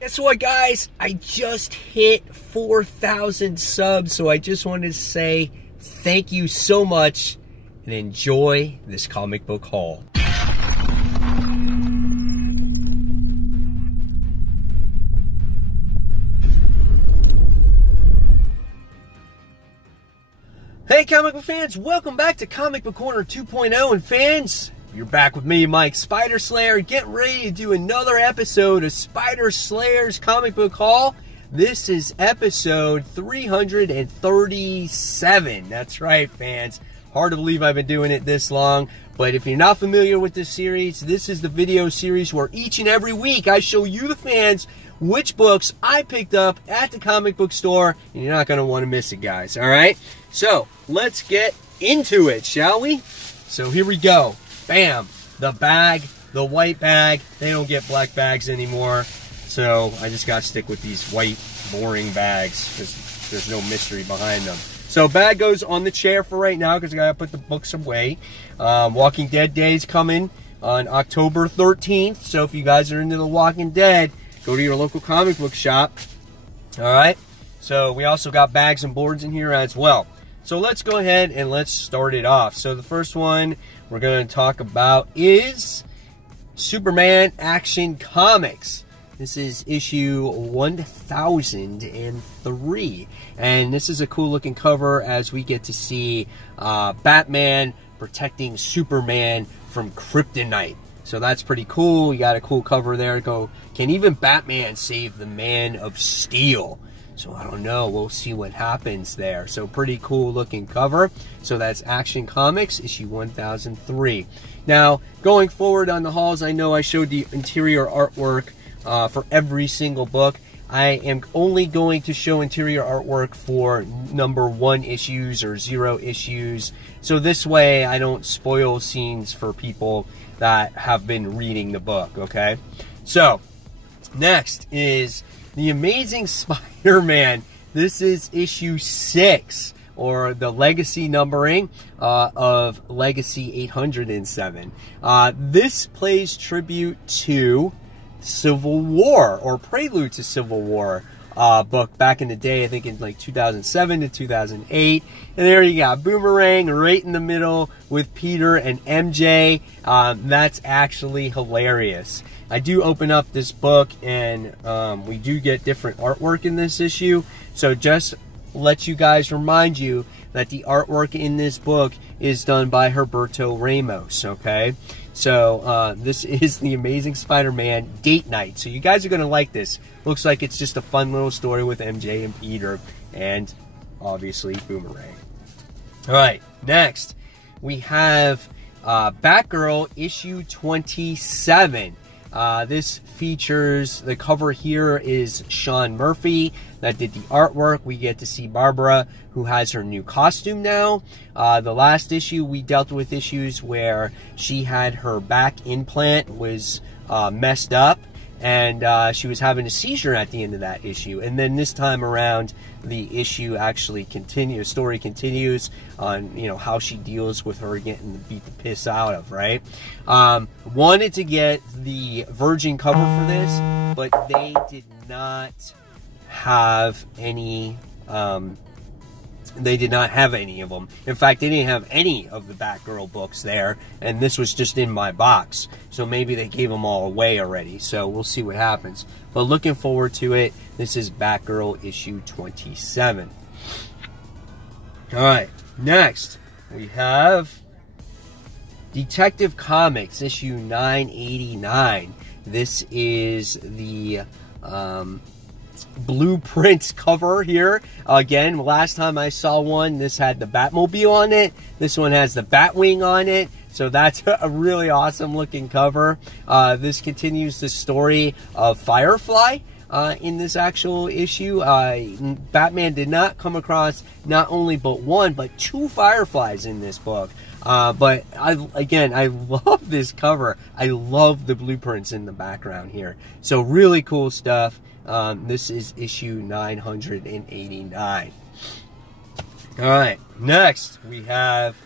Guess what, guys? I just hit 4,000 subs, so I just wanted to say thank you so much and enjoy this comic book haul. Hey comic book fans, welcome back to Comic Book Corner 2.0, and fans, you're back with me, Mike Spider Slayer, getting ready to do another episode of Spider Slayer's comic book haul. This is episode 337. That's right, fans. Hard to believe I've been doing it this long, but if you're not familiar with this series, this is the video series where each and every week I show you, the fans, which books I picked up at the comic book store, and you're not going to want to miss it, guys, all right? So, let's get into it, shall we? So, here we go. Bam! The bag, the white bag. They don't get black bags anymore, so I just got to stick with these white, boring bags because there's no mystery behind them. So, bag goes on the chair for right now because I got to put the books away. Walking Dead Day is coming on October 13th, so if you guys are into The Walking Dead, go to your local comic book shop. Alright, so we also got bags and boards in here as well. So let's go ahead and let's start it off. So the first one we're going to talk about is Superman Action Comics. This is issue 1003. And this is a cool looking cover as we get to see Batman protecting Superman from kryptonite. So that's pretty cool. We got a cool cover there. Can even Batman save the Man of Steel? So I don't know. We'll see what happens there. So pretty cool looking cover. So that's Action Comics, issue 1003. Now, going forward on the hauls, I know I showed the interior artwork for every single book. I am only going to show interior artwork for number 1 issues or 0 issues. So this way I don't spoil scenes for people that have been reading the book, okay? So, next is The Amazing Spider-Man. This is issue 6, or the legacy numbering of Legacy 807. This plays tribute to Civil War, or prelude to Civil War book back in the day, I think in like 2007 to 2008. And there you got Boomerang right in the middle with Peter and MJ. That's actually hilarious. I do open up this book and we do get different artwork in this issue. So just let you guys remind you that the artwork in this book is done by Herberto Ramos, okay? So this is The Amazing Spider-Man Date Night. So you guys are going to like this. Looks like it's just a fun little story with MJ and Peter and obviously Boomerang. Alright, next we have Batgirl issue 27. This features, the cover here is Sean Murphy that did the artwork. We get to see Barbara, who has her new costume now. The last issue, we dealt with issues where she had her back implant was messed up, and she was having a seizure at the end of that issue. And then this time around, the issue actually continues, story continues on, you know, how she deals with her getting beat the piss out of, right? Wanted to get the Virgin cover for this, but they did not have any, they did not have any of them. In fact, they didn't have any of the Batgirl books there, and this was just in my box. So maybe they gave them all away already, so we'll see what happens. But looking forward to it. This is Batgirl issue 27. Alright, next we have Detective Comics issue 989. This is the Blueprints cover here. Again, last time I saw one, this had the Batmobile on it. This one has the Batwing on it. So that's a really awesome looking cover. This continues the story of Firefly in this actual issue. Batman did not come across not only but one, but 2 Fireflies in this book. But I love this cover. I love the blueprints in the background here. So really cool stuff. This is issue 989. All right, next we have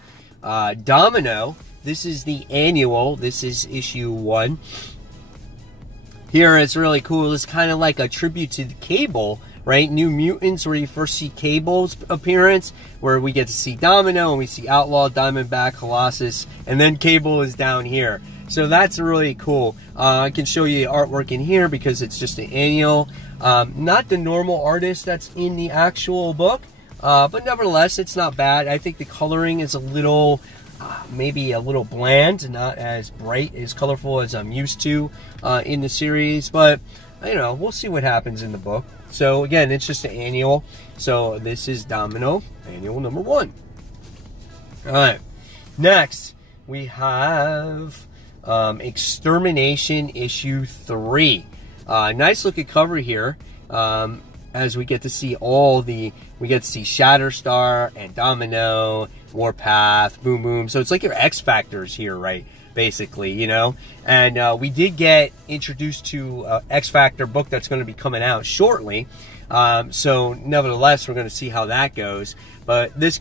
Domino. This is the annual. This is issue 1. Here it's really cool. It's kind of like a tribute to the Cable, right? New Mutants, where you first see Cable's appearance, where we get to see Domino and we see Outlaw, Diamondback, Colossus, and then Cable is down here. So that's really cool. I can show you the artwork in here because it's just an annual. Not the normal artist that's in the actual book, but nevertheless, it's not bad. I think the coloring is a little, maybe a little bland, not as bright, as colorful as I'm used to in the series, but you know, we'll see what happens in the book. So again, it's just an annual. So this is Domino, annual number 1. All right, next we have Extermination issue 3. Nice looking cover here. As we get to see we get to see Shatterstar and Domino, Warpath, Boom Boom. So it's like your X Factors here, right? Basically, you know. And we did get introduced to X Factor book that's going to be coming out shortly. So nevertheless, we're going to see how that goes. But this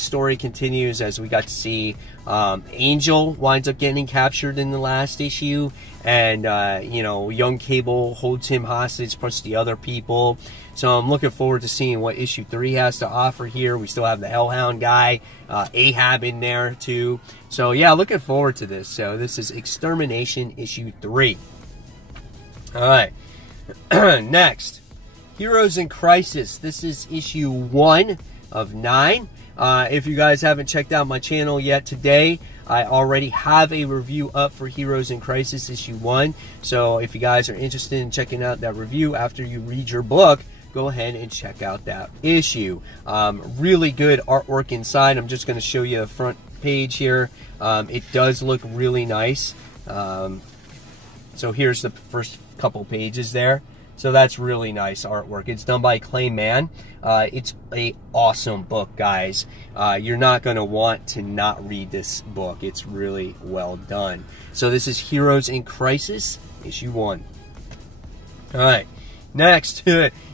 story continues as we got to see Angel winds up getting captured in the last issue, and you know, young Cable holds him hostage plus the other people. So I'm looking forward to seeing what issue 3 has to offer here. We still have the Hellhound guy, Ahab in there too. So yeah, looking forward to this. So this is Extermination issue 3. All right, next, Heroes in Crisis. This is issue 1 of 9. If you guys haven't checked out my channel yet today, I already have a review up for Heroes in Crisis issue 1. So if you guys are interested in checking out that review after you read your book, go ahead and check out that issue. Really good artwork inside. I'm just going to show you the front page here. It does look really nice. So here's the first couple pages there. So that's really nice artwork. It's done by Clay Mann. It's a awesome book, guys. You're not going to want to not read this book. It's really well done. So this is Heroes in Crisis, issue 1. All right, next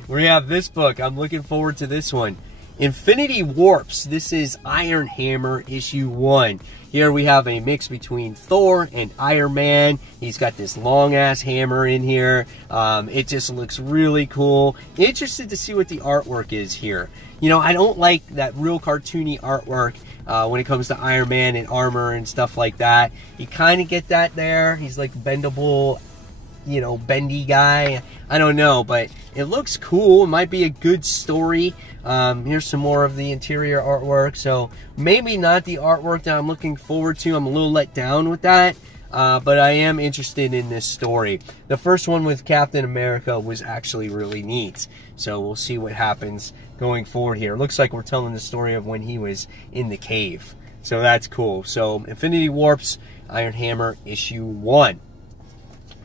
we have this book. I'm looking forward to this one. Infinity Warps. This is Iron Hammer, issue 1. Here we have a mix between Thor and Iron Man. He's got this long-ass hammer in here. It just looks really cool. Interested to see what the artwork is here. You know, I don't like that real cartoony artwork when it comes to Iron Man and armor and stuff like that. You kind of get that there. He's like bendable, you know, bendy guy. I don't know, but it looks cool. It might be a good story. Here's some more of the interior artwork. So maybe not the artwork that I'm looking forward to. I'm a little let down with that. But I am interested in this story. The first one with Captain America was actually really neat. So we'll see what happens going forward here. It looks like we're telling the story of when he was in the cave. So that's cool. So Infinity Warps, Iron Hammer, issue 1.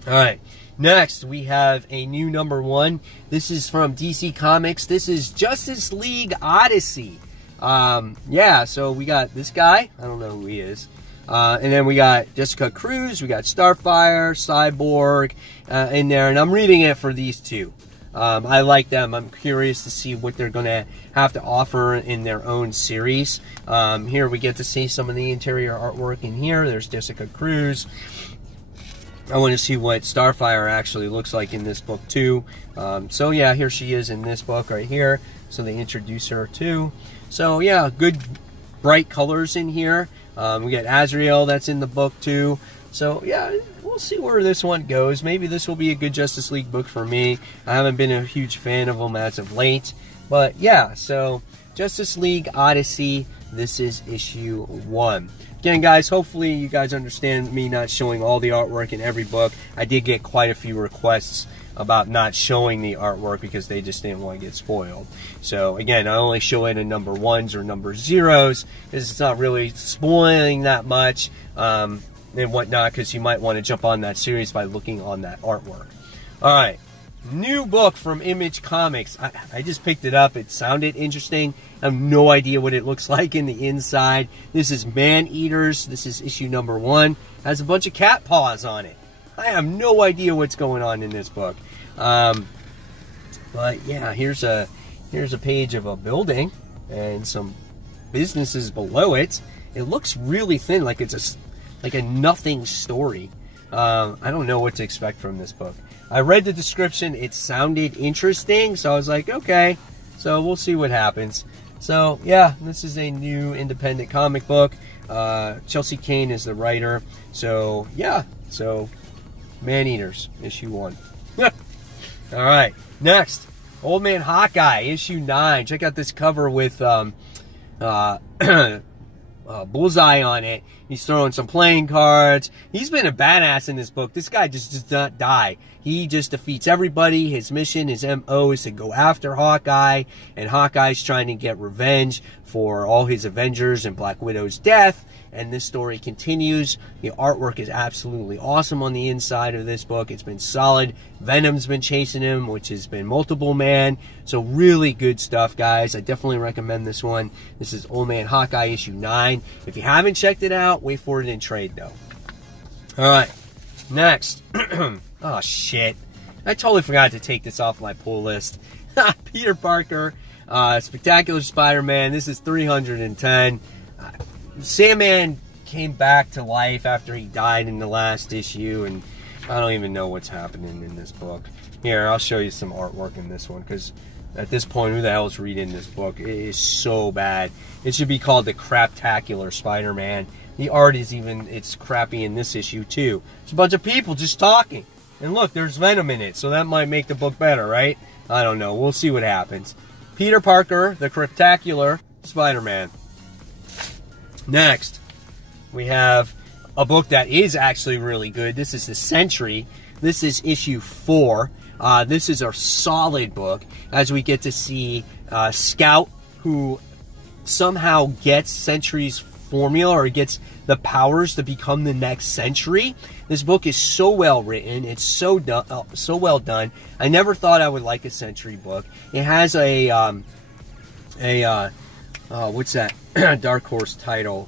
All right, next we have a new number 1. This is from DC Comics. This is Justice League Odyssey. Yeah, so we got this guy. I don't know who he is. And then we got Jessica Cruz. We got Starfire, Cyborg in there. And I'm reading it for these two. I like them. I'm curious to see what they're going to have to offer in their own series. Here we get to see some of the interior artwork in here. There's Jessica Cruz. I want to see what Starfire actually looks like in this book too. So yeah, here she is in this book right here. So they introduce her too. So yeah, good bright colors in here. We got Azrael that's in the book too. So yeah, we'll see where this one goes. Maybe this will be a good Justice League book for me. I haven't been a huge fan of them as of late. But yeah, so Justice League Odyssey, this is issue 1. Again, guys, hopefully you guys understand me not showing all the artwork in every book. I did get quite a few requests about not showing the artwork because they just didn't want to get spoiled. So again, I only show it in number 1s or number 0s because it's not really spoiling that much and whatnot, because you might want to jump on that series by looking on that artwork. All right, new book from Image Comics. I just picked it up. It sounded interesting. I have no idea what it looks like in the inside. This is Man Eaters. This is issue number 1. It has a bunch of cat paws on it. I have no idea what's going on in this book. But yeah, here's a page of a building and some businesses below it. It looks really thin, like it's a nothing story. I don't know what to expect from this book. I read the description. It sounded interesting, so I was like, okay, so we'll see what happens. So yeah, this is a new independent comic book. Chelsea Kane is the writer. So yeah, so Man-Eaters, issue 1. All right, next, Old Man Hawkeye, issue 9. Check out this cover with Bullseye on it. He's throwing some playing cards. He's been a badass in this book. This guy just does not die. He just defeats everybody. His mission, his MO is to go after Hawkeye, and Hawkeye's trying to get revenge for all his Avengers and Black Widow's death. And this story continues. The artwork is absolutely awesome on the inside of this book. It's been solid. Venom's been chasing him, which has been Multiple Man. So really good stuff, guys. I definitely recommend this one. This is Old Man Hawkeye issue 9. If you haven't checked it out, wait for it in trade, though. All right, next. Oh, shit. I totally forgot to take this off my pull list. Peter Parker, Spectacular Spider-Man. This is 310. Sandman came back to life after he died in the last issue, and I don't even know what's happening in this book. Here, I'll show you some artwork in this one, because at this point, who the hell is reading this book? It is so bad. It should be called the Craptacular Spider-Man. The art is it's crappy in this issue, too. It's a bunch of people just talking. And look, there's Venom in it, so that might make the book better, right? I don't know. We'll see what happens. Peter Parker, the Craptacular Spider-Man. Next, we have a book that is actually really good. This is The Sentry. This is issue 4. This is a solid book, as we get to see Scout, who somehow gets Sentry's formula, or gets the powers to become the next Sentry. This book is so well written. It's so well done. I never thought I would like a Sentry book. It has what's that Dark Horse title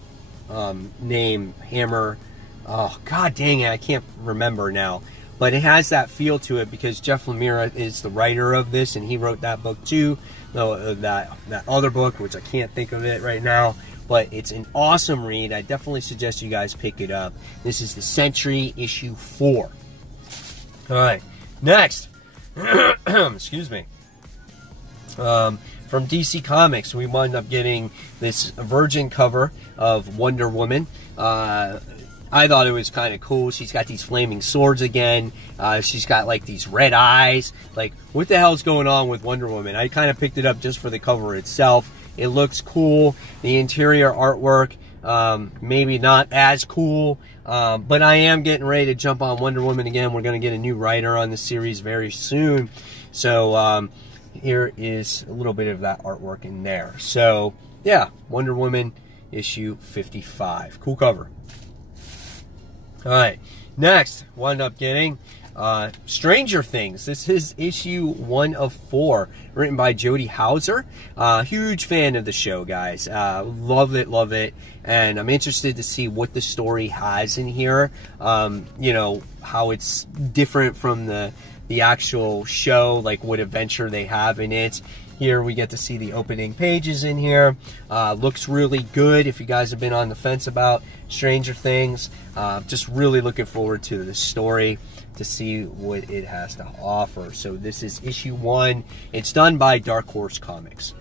name? Hammer. Oh, god dang it, I can't remember now. But it has that feel to it because Jeff Lemire is the writer of this, and he wrote that book too. Though that other book, which I can't think of it right now. But it's an awesome read. I definitely suggest you guys pick it up. This is The Sentry, issue 4. All right, next. Excuse me. From DC Comics, we wound up getting this Virgin cover of Wonder Woman. I thought it was kind of cool. She's got these flaming swords again. She's got like these red eyes. Like, what the hell's going on with Wonder Woman? I kind of picked it up just for the cover itself. It looks cool. The interior artwork, maybe not as cool. But I am getting ready to jump on Wonder Woman again. We're going to get a new writer on the series very soon. So, here is a little bit of that artwork in there. So, yeah, Wonder Woman issue 55. Cool cover. All right, next, wound up getting Stranger Things. This is issue 1 of 4, written by Jody Houser. Huge fan of the show, guys. Love it. And I'm interested to see what the story has in here. You know, how it's different from the actual show, like what adventure they have in it. Here we get to see the opening pages in here. Looks really good if you guys have been on the fence about Stranger Things. Just really looking forward to the story to see what it has to offer. So this is issue 1. It's done by Dark Horse Comics.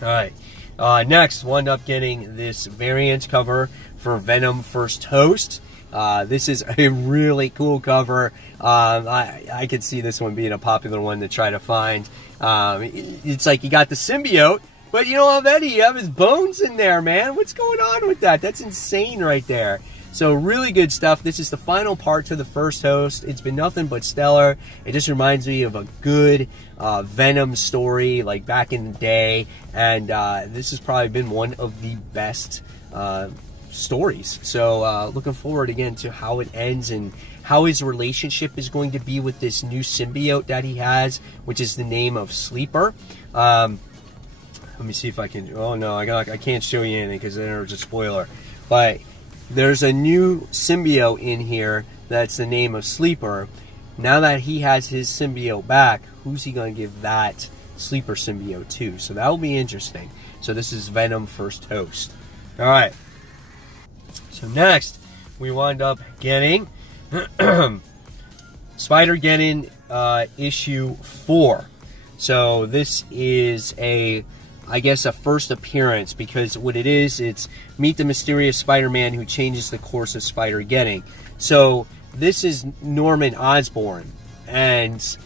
All right. Next, wound up getting this variant cover for Venom First Host. This is a really cool cover. I could see this one being a popular one to try to find. It's like you got the symbiote, but you don't have Eddie. You have his bones in there, man. What's going on with that? That's insane right there. So really good stuff. This is the final part to the First Host. It's been nothing but stellar. It just reminds me of a good Venom story like back in the day. And this has probably been one of the best stories. So looking forward again to how it ends and how his relationship is going to be with this new symbiote that he has, which is the name of Sleeper. Let me see if I can. Oh no, I can't show you anything because then there's a spoiler. But there's a new symbiote in here that's the name of Sleeper. Now that he has his symbiote back, who's he going to give that Sleeper symbiote to? So that will be interesting. So this is Venom First Host. All right. So next, we wind up getting Spider-Geddon issue 4. So this is I guess a first appearance, because what it is, it's meet the mysterious Spider-Man who changes the course of Spider-Geddon. So this is Norman Osborn, and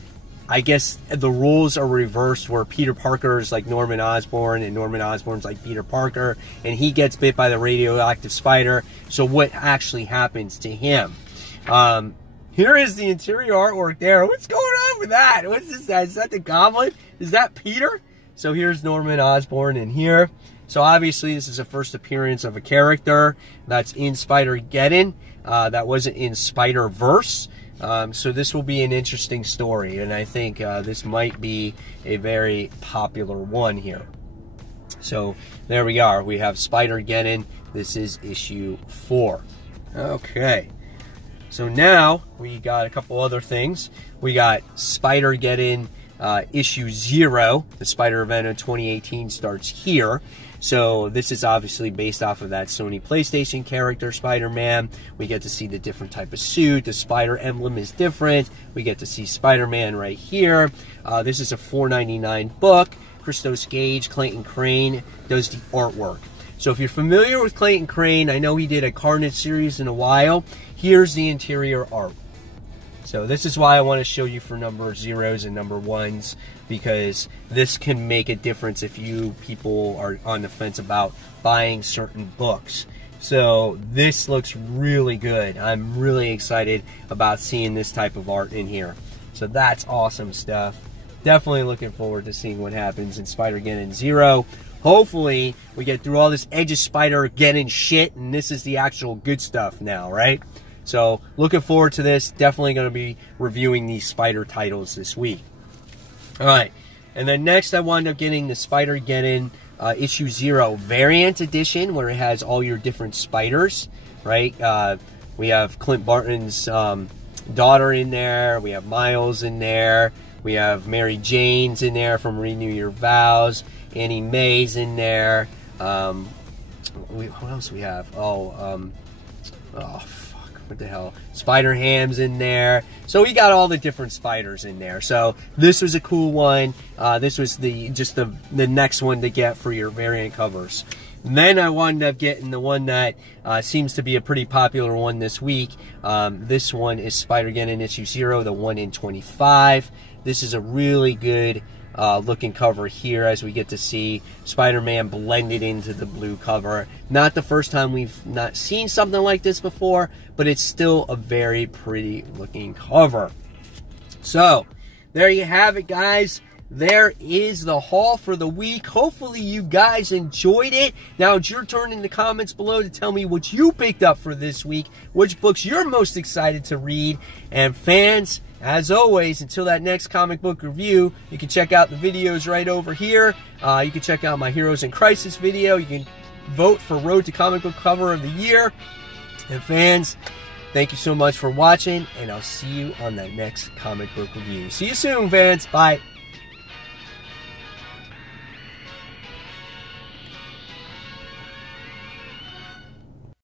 I guess the rules are reversed, where Peter Parker is like Norman Osborn and Norman Osborn's like Peter Parker, and he gets bit by the radioactive spider. So what actually happens to him? Here is the interior artwork there. What's going on with that? What's this? Is that the Goblin? Is that Peter? So here's Norman Osborn in here. So obviously this is a first appearance of a character that's in Spider-Geddon, that wasn't in Spider-Verse. So this will be an interesting story, and I think this might be a very popular one here. So there we are. We have Spider-Geddon. This is issue 4. Okay. So now we got a couple other things. We got Spider-Geddon issue 0. The Spider event of 2018 starts here. So this is obviously based off of that Sony PlayStation character, Spider-Man. We get to see the different type of suit. The spider emblem is different. We get to see Spider-Man right here. This is a $4.99 book. Christos Gage, Clayton Crane does the artwork. So if you're familiar with Clayton Crane, I know he did a Carnage series in a while. Here's the interior art. So this is why I want to show you for number 0s and number 1s, because this can make a difference if you people are on the fence about buying certain books. So this looks really good. I'm really excited about seeing this type of art in here. So that's awesome stuff. Definitely looking forward to seeing what happens in Spider-Geddon 0. Hopefully we get through all this Edge of Spider-Geddon shit, and this is the actual good stuff now, right? So looking forward to this. Definitely going to be reviewing these Spider titles this week. All right. And then next I wound up getting the Spider-Geddon issue 0 variant edition, where it has all your different spiders, right? We have Clint Barton's daughter in there. We have Miles in there. We have Mary Jane's in there from Renew Your Vows. Annie Mae's in there. What else we have? What the hell? Spider-Ham's in there. So we got all the different spiders in there. So this was a cool one. This was the next one to get for your variant covers. And then I wound up getting the one that seems to be a pretty popular one this week. This one is Spider-Geddon issue 0, the 1 in 25. This is a really good looking cover here, as we get to see Spider-Man blended into the blue cover. Not the first time we've not seen something like this before, but it's still a very pretty looking cover. So there you have it, guys. There is the haul for the week. Hopefully you guys enjoyed it. Now it's your turn in the comments below to tell me what you picked up for this week, which books you're most excited to read. And fans, as always, until that next comic book review, you can check out the videos right over here. You can check out my Heroes in Crisis video. You can vote for Road to Comic Book Cover of the Year. And fans, thank you so much for watching, and I'll see you on that next comic book review. See you soon, fans. Bye.